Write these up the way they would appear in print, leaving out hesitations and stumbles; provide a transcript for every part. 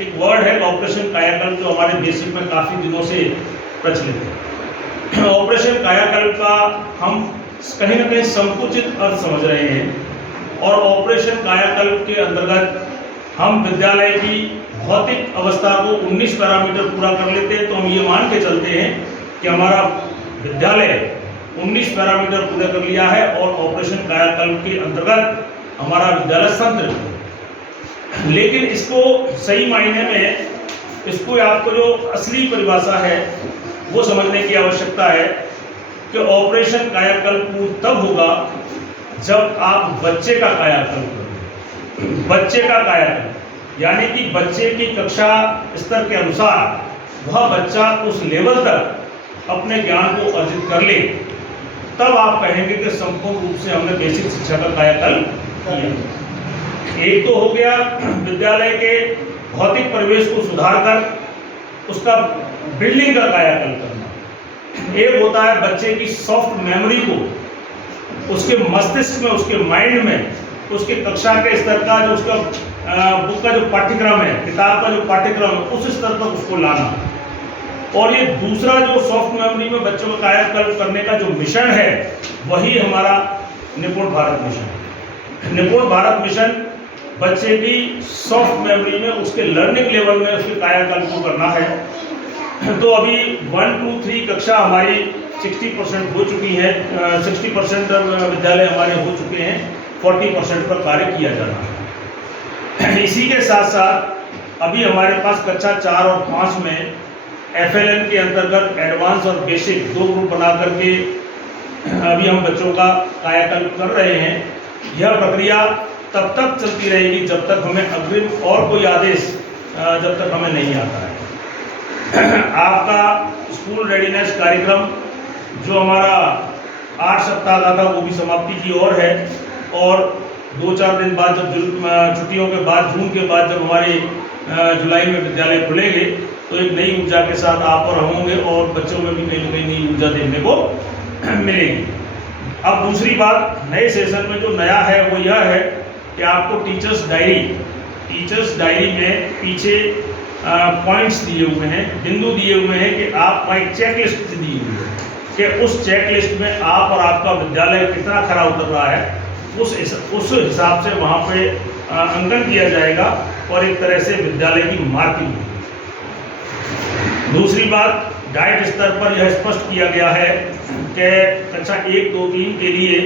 एक वर्ड है ऑपरेशन कायाकल्प, जो हमारे बेसिक में काफ़ी दिनों से प्रचलित है। ऑपरेशन कायाकल्प का हम कहीं ना कहीं संकुचित अर्थ समझ रहे हैं, और ऑपरेशन कायाकल्प के अंतर्गत हम विद्यालय की भौतिक अवस्था को 19 पैरामीटर पूरा कर लेते हैं, तो हम ये मान के चलते हैं कि हमारा विद्यालय 19 पैरामीटर पूरा कर लिया है और ऑपरेशन कायाकल्प के अंतर्गत हमारा विद्यालय संतृप्त। लेकिन इसको सही मायने में, इसको आपको जो असली परिभाषा है वो समझने की आवश्यकता है कि ऑपरेशन कायाकल्प पूर्ण तब होगा जब आप बच्चे का कायाकल्प करें। बच्चे का कायाकल्प यानी कि बच्चे की कक्षा स्तर के अनुसार वह बच्चा उस लेवल तक अपने ज्ञान को अर्जित कर ले, तब आप कहेंगे कि संपूर्ण रूप से हमने बेसिक शिक्षा का कायाकल्प किया। एक तो हो गया विद्यालय के भौतिक परिवेश को सुधार कर उसका बिल्डिंग का कायाकल्प करना। एक होता है बच्चे की सॉफ्ट मेमोरी को, उसके मस्तिष्क में, उसके माइंड में, उसके कक्षा के स्तर का जो उसका बुक का जो पाठ्यक्रम है, किताब का जो पाठ्यक्रम है, उस स्तर तक उसको लाना। और ये दूसरा जो सॉफ्ट मेमोरी में बच्चों का कायाकल्प करने का जो मिशन है, वही हमारा निपुण भारत मिशन है। निपुण भारत मिशन बच्चे की सॉफ्ट मेमोरी में, उसके लर्निंग लेवल में उसके कायाकल्प को करना है। तो अभी 1, 2, 3 कक्षा हमारी 60% हो चुकी है, 60% विद्यालय हमारे हो चुके हैं, 40% पर कार्य किया जाना है। इसी के साथ साथ अभी हमारे पास कक्षा 4 और 5 में FLN के अंतर्गत एडवांस और बेसिक 2 ग्रुप बना करके अभी हम बच्चों का कायाकल्प कर रहे हैं। यह प्रक्रिया तब तक चलती रहेगी जब तक हमें अग्रिम और कोई आदेश जब तक हमें नहीं आता है। आपका स्कूल रेडीनेस कार्यक्रम जो हमारा 8 सप्ताह का था, वो भी समाप्ति की ओर है, और 2-4 दिन बाद जब छुट्टियों के बाद, जून के बाद जब हमारे जुलाई में विद्यालय खुलेंगे, तो एक नई ऊर्जा के साथ आप और हम होंगे और बच्चों में भी कहीं ना कहीं नई ऊर्जा देखने को मिलेगी। अब दूसरी बात, नए सेशन में जो नया है वो यह है कि आपको टीचर्स डायरी में पीछे पॉइंट्स दिए हुए हैं, बिंदु दिए हुए हैं कि आपका एक चेक लिस्ट दी हुई है कि उस चेक लिस्ट में आप और आपका विद्यालय कितना खरा उतर रहा है, उस हिसाब से वहाँ पे अंकन किया जाएगा और एक तरह से विद्यालय की मार्किंग होगी। दूसरी बात, डाइट स्तर पर यह स्पष्ट किया गया है कि कक्षा 1, 2, 3 के लिए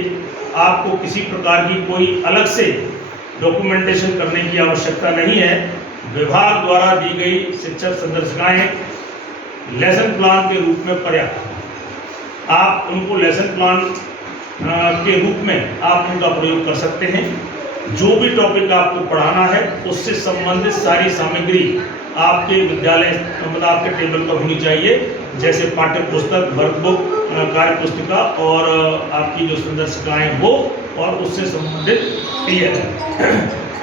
आपको किसी प्रकार की कोई अलग से डॉक्यूमेंटेशन करने की आवश्यकता नहीं है। विभाग द्वारा दी गई शिक्षक संदर्शिकाएँ लेसन प्लान के रूप में पर्याप्त, आप उनको लेसन प्लान के रूप में आप उनका प्रयोग कर सकते हैं। जो भी टॉपिक आपको पढ़ाना है उससे संबंधित सारी सामग्री आपके विद्यालय मतलब आपके टेबल पर होनी चाहिए, जैसे पाठ्य पुस्तक, वर्कबुक, कार्य पुस्तिका और आपकी जो संदर्शिकाएँ वो, और उससे संबंधित क्लियर।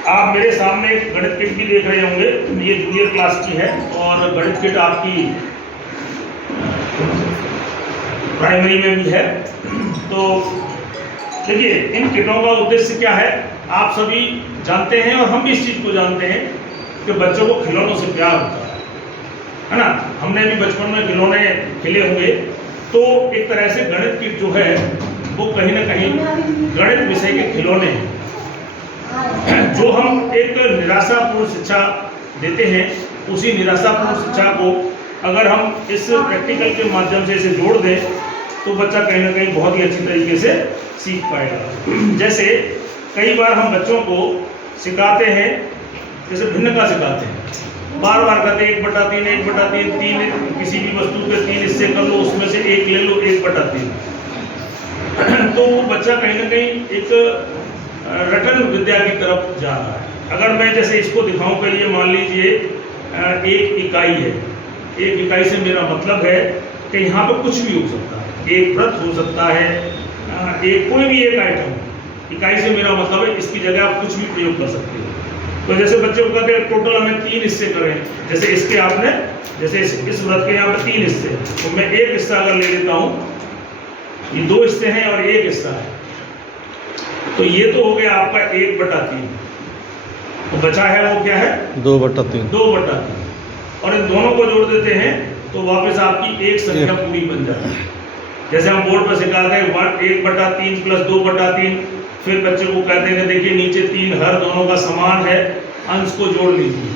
आप मेरे सामने एक गणित किट भी देख रहे होंगे, ये जूनियर क्लास की है, और गणित किट आपकी प्राइमरी में भी है। तो देखिए, इन किटों का उद्देश्य क्या है आप सभी जानते हैं, और हम भी इस चीज़ को जानते हैं कि बच्चों को खिलौनों से प्यार होता है ना। हमने भी बचपन में खिलौने खेले होंगे, तो एक तरह से गणित किट जो है वो कहीं ना कहीं गणित विषय के खिलौने हैं। जो हम एक निराशापूर्ण शिक्षा देते हैं, उसी निराशापूर्ण शिक्षा को अगर हम इस प्रैक्टिकल के माध्यम से इसे जोड़ दें तो बच्चा कहीं ना कहीं बहुत ही अच्छी तरीके से सीख पाएगा। जैसे कई बार हम बच्चों को सिखाते हैं, जैसे भिन्नता सिखाते हैं, बार बार कहते हैं 1/3, 1/3, 3 किसी भी वस्तु के 3 हिस्से कर लो, उसमें से 1 ले लो, 1/3। तो वो बच्चा कहीं ना कहीं एक रटन विद्या की तरफ जा रहा है। अगर मैं जैसे इसको दिखाऊं कि ये मान लीजिए एक इकाई है, एक इकाई से मेरा मतलब है कि यहाँ पे कुछ भी हो सकता है, एक व्रत हो सकता है, एक कोई भी एक आइटम। इकाई से मेरा मतलब है इसकी जगह आप कुछ भी प्रयोग कर सकते हो। तो जैसे बच्चे को कहते हैं टोटल हमें 3 हिस्से करें, जैसे इसके आपने जैसे इस व्रत के यहाँ पे 3 हिस्से, तो मैं एक हिस्सा अगर ले लेता हूँ, ये 2 हिस्से हैं और 1 हिस्सा है, तो ये तो हो गया आपका 1/3। तो बचा है वो क्या है 2/3। 2/3, और इन दोनों को जोड़ देते हैं तो वापस आपकी एक संख्या पूरी बन जाती है। जैसे हम बोर्ड पर सिखाते हैं 1/3 + 2/3, फिर बच्चे को कहते हैं कि देखिए नीचे 3 हर दोनों का समान है, अंश को जोड़ लीजिए।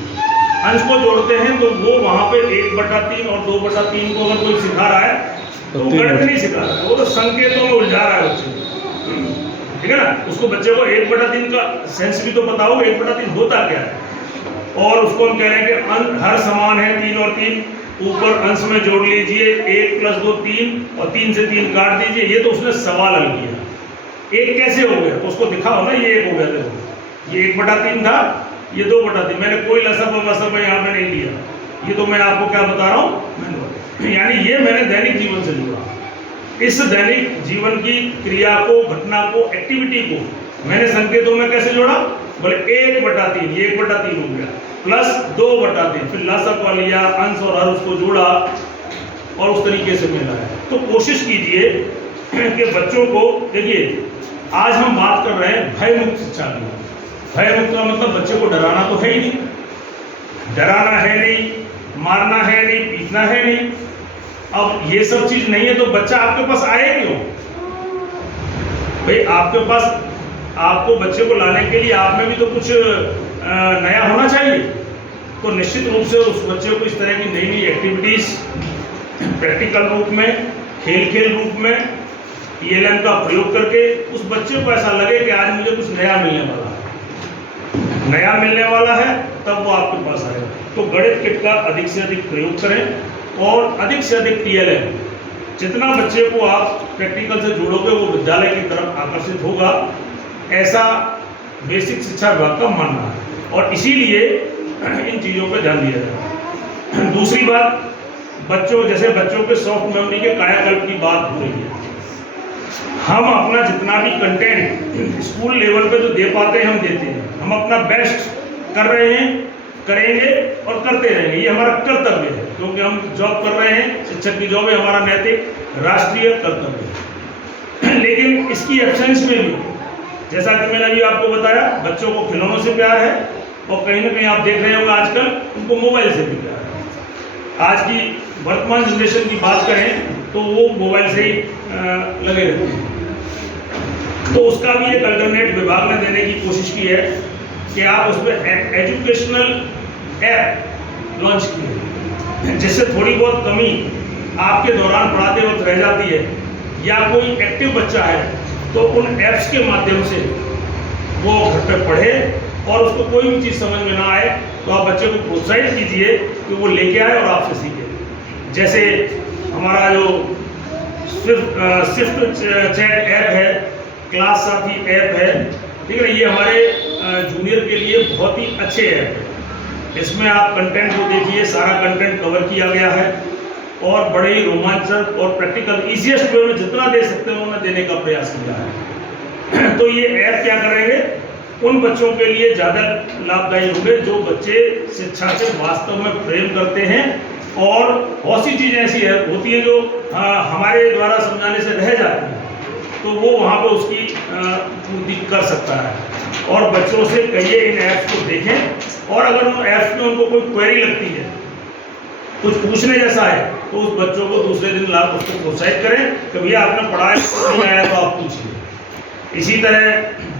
अंश को जोड़ते हैं तो वो वहाँ पे 1/3 और 2/3 को अगर कोई सिखा रहा है तो वो गणित नहीं सिखा रहा है, वो तो संकेतों में उलझा रहा है बच्चे को, ठीक है ना। उसको बच्चे को 1/3 का सेंस भी तो पता होगा, 1/3 होता क्या है। और उसको हम कह रहे हैं कि हर समान है 3 और 3, ऊपर अंश में जोड़ लीजिए 1 + 2 3, और 3 से 3 काट दीजिए। ये तो उसने सवाल हल किया, एक कैसे हो गया तो उसको दिखाओ ना, ये 1 हो गया, देखो ये 1/3 था, ये 2/3। मैंने कोई लसब और वसब यहाँ पे नहीं लिया, ये तो मैं आपको क्या बता रहा हूँ, यानी ये मैंने दैनिक जीवन से जोड़ा। इस दैनिक जीवन की क्रिया को, घटना को, एक्टिविटी को मैंने संकेतों में कैसे जोड़ा, बोले 1/3, ये 1/3 हो गया, प्लस 2/3, फिर लसब का लिया, अंश और हर उसको जोड़ा और उस तरीके से मिला है। तो कोशिश कीजिए कि बच्चों को, देखिए आज हम बात कर रहे हैं भय मुक्त शिक्षा की। भय मुक्त का मतलब बच्चे को डराना तो है ही नहीं, डराना है नहीं, मारना है नहीं, पीटना है नहीं। अब ये सब चीज नहीं है तो बच्चा आपके पास आए क्यों भाई? आपके पास, आपको बच्चे को लाने के लिए आप में भी तो कुछ नया होना चाहिए। तो निश्चित रूप से उस बच्चे को इस तरह की नई नई एक्टिविटीज प्रैक्टिकल रूप में, खेल रूप में PLM का प्रयोग करके उस बच्चे को ऐसा लगे कि आज मुझे कुछ नया मिलने वाला है, नया मिलने वाला है, तब वो आपके पास आएगा। तो गणित किट का अधिक से अधिक प्रयोग करें और अधिक से अधिक PLM, जितना बच्चे को आप प्रैक्टिकल से जोड़ोगे वो विद्यालय की तरफ आकर्षित होगा, ऐसा बेसिक शिक्षा विभाग का मानना है। और इसीलिए इन चीज़ों पर ध्यान दिया जाए। दूसरी बात, जैसे बच्चों के सॉफ्ट मेमोरी के कायाकल्प की बात हो रही है, हम अपना जितना भी कंटेंट स्कूल लेवल पे जो दे पाते हैं हम देते हैं, हम अपना बेस्ट कर रहे हैं, करेंगे और करते रहेंगे, ये हमारा कर्तव्य है, क्योंकि हम जॉब कर रहे हैं, शिक्षक की जॉब है, हमारा नैतिक राष्ट्रीय कर्तव्य है। लेकिन इसकी एब्सेंस में भी, जैसा कि मैंने अभी आपको बताया, बच्चों को खिलौनों से प्यार है और कहीं ना कहीं आप देख रहे होंगे आजकल उनको मोबाइल से भी प्यार है। आज की वर्तमान जनरेशन की बात करें तो वो मोबाइल से ही लगे रहते हैं। तो उसका भी एक अल्टरनेट विभाग ने देने की कोशिश की है कि आप उसमें एजुकेशनल ऐप लॉन्च किए, जिससे थोड़ी बहुत कमी आपके दौरान पढ़ाते वक्त रह जाती है, या कोई एक्टिव बच्चा है तो उन ऐप्स के माध्यम से वो घर पे पढ़े, और उसको कोई भी चीज़ समझ में ना आए तो आप बच्चे को प्रोत्साहित कीजिए कि वो लेके आए और आपसे सीखे। जैसे हमारा जो स्विफ्ट चैट ऐप है, क्लास साथी ऐप है, ठीक है ना, ये हमारे जूनियर के लिए बहुत ही अच्छे ऐप है। इसमें आप कंटेंट को देखिए, सारा कंटेंट कवर किया गया है और बड़े ही रोमांचक और प्रैक्टिकल ईजीएस्ट वे में जितना दे सकते हैं उन्होंने देने का प्रयास किया है। तो ये ऐप क्या करेंगे, उन बच्चों के लिए ज़्यादा लाभदायी होंगे जो बच्चे शिक्षा से वास्तव में प्रेम करते हैं, और बहुत सी चीज़ें ऐसी होती हैं जो हमारे द्वारा समझाने से रह जाती हैं, तो वो वहाँ पे उसकी पूर्ति कर सकता है। और बच्चों से कहिए इन ऐप्स को देखें, और अगर उन ऐप्स में उनको कोई क्वेरी लगती है, कुछ पूछने जैसा है, तो उस बच्चों को दूसरे दिन लाभ उसको प्रोत्साहित करें कि भैया आपने पढ़ा है, नहीं आया तो आप पूछिए। इसी तरह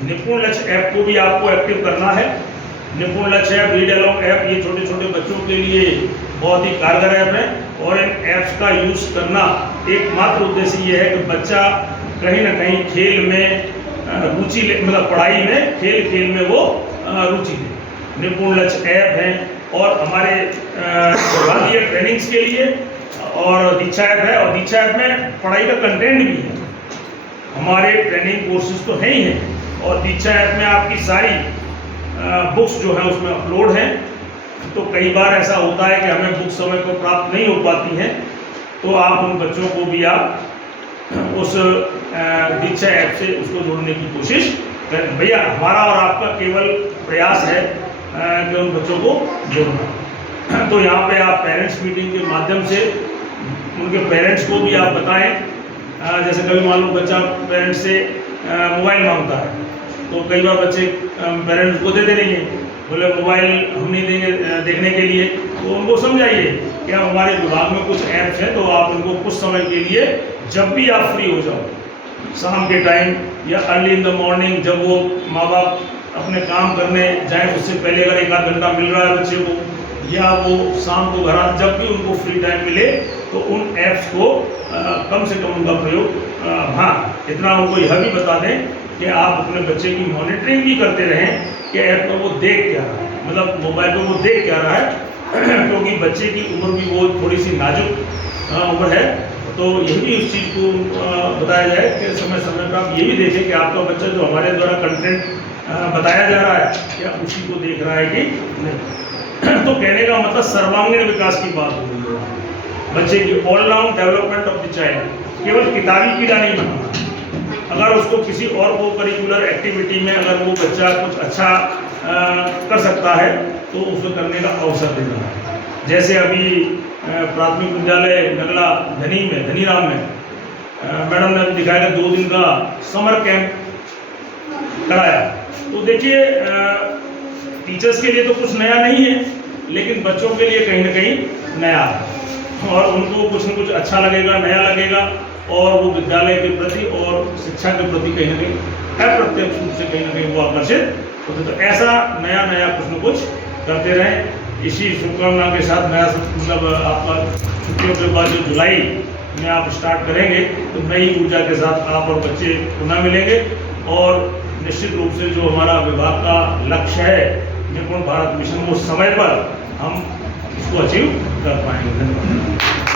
निपुण लक्ष्य ऐप को भी आपको एक्टिव करना है। निपुण लक्ष्य ऐप, रीड अलोंग ऐप, ये छोटे छोटे बच्चों के लिए बहुत ही कारगर ऐप है, और इन ऐप्स का यूज़ करना एकमात्र उद्देश्य ये है कि बच्चा कहीं ना कहीं खेल में रुचि ले, मतलब पढ़ाई में, खेल में वो रुचि ले। निपुण लक्ष्य ऐप है, और हमारे विभागीय ट्रेनिंग्स के लिए और दीक्षा ऐप है, और दीक्षा ऐप में पढ़ाई का कंटेंट भी है। हमारे ट्रेनिंग कोर्सेज तो हैं ही हैं, और दीक्षा ऐप में आपकी सारी बुक्स जो है उसमें अपलोड हैं। तो कई बार ऐसा होता है कि हमें बुक समय को प्राप्त नहीं हो पाती हैं, तो आप उन बच्चों को भी आप उस दीक्षा ऐप से उसको जोड़ने की कोशिश करें। भैया हमारा और आपका केवल प्रयास है कि उन बच्चों को जोड़ना। तो यहाँ पे आप पेरेंट्स मीटिंग के माध्यम से उनके पेरेंट्स को भी आप बताएं। जैसे कभी मान लो बच्चा पेरेंट्स से मोबाइल मांगता है, तो कई बार बच्चे पेरेंट्स को दे देंगे, बोले मोबाइल हम नहीं देंगे देखने के लिए, तो उनको समझाइए कि आप हमारे विभाग में कुछ ऐप्स हैं, तो आप उनको कुछ समय के लिए जब भी आप फ्री हो जाओ, शाम के टाइम या अर्ली इन द मॉर्निंग, जब वो माँ बाप अपने काम करने जाएं उससे पहले अगर 1 आध घंटा मिल रहा है बच्चे को, या वो शाम को घर आ, जब भी उनको फ्री टाइम मिले तो उन ऐप्स को कम से कम उनका प्रयोग, हाँ इतना उनको यह भी बता दें कि आप अपने बच्चे की मॉनिटरिंग भी करते रहें कि ऐप में वो देख क्या रहा है, मतलब मोबाइल में वो देख क्या रहा है, क्योंकि बच्चे की उम्र भी वो थोड़ी सी नाजुक उम्र है, तो यह भी उस चीज़ को बताया जाए कि समय समय पर आप ये भी देखें कि आपका बच्चा जो हमारे द्वारा कंटेंट बताया जा रहा है क्या उसी को देख रहा है कि नहीं। तो कहने का मतलब सर्वांगीण विकास की बात हो रही है, बच्चे की all round development of the child, केवल किताबी कीड़ा नहीं बनना। अगर उसको किसी और को करिकुलर एक्टिविटी में अगर वो बच्चा कुछ अच्छा कर सकता है तो उसे करने का अवसर देना है। जैसे अभी प्राथमिक विद्यालय नगला धनीराम में मैडम ने दिखाया 2 दिन का समर कैंप कराया, तो देखिए टीचर्स के लिए तो कुछ नया नहीं है, लेकिन बच्चों के लिए कहीं ना कहीं नया है और उनको कुछ न कुछ अच्छा लगेगा, नया लगेगा, और वो विद्यालय के प्रति और शिक्षा के प्रति कहीं ना कहीं अप्रत्यक्ष रूप से कहीं ना कहीं वो आकर्षित होते। तो ऐसा नया नया कुछ न कुछ करते रहें। इसी शुभकामना के साथ नया मतलब आपका छुट्टियों के बाद जो जुलाई में आप स्टार्ट करेंगे तो नई ऊर्जा के साथ आप और बच्चे पुनः मिलेंगे, और निश्चित रूप से जो हमारा विभाग का लक्ष्य है निपुण भारत मिशन, वो समय पर हम उसको अचीव कर पाएंगे। धन्यवाद।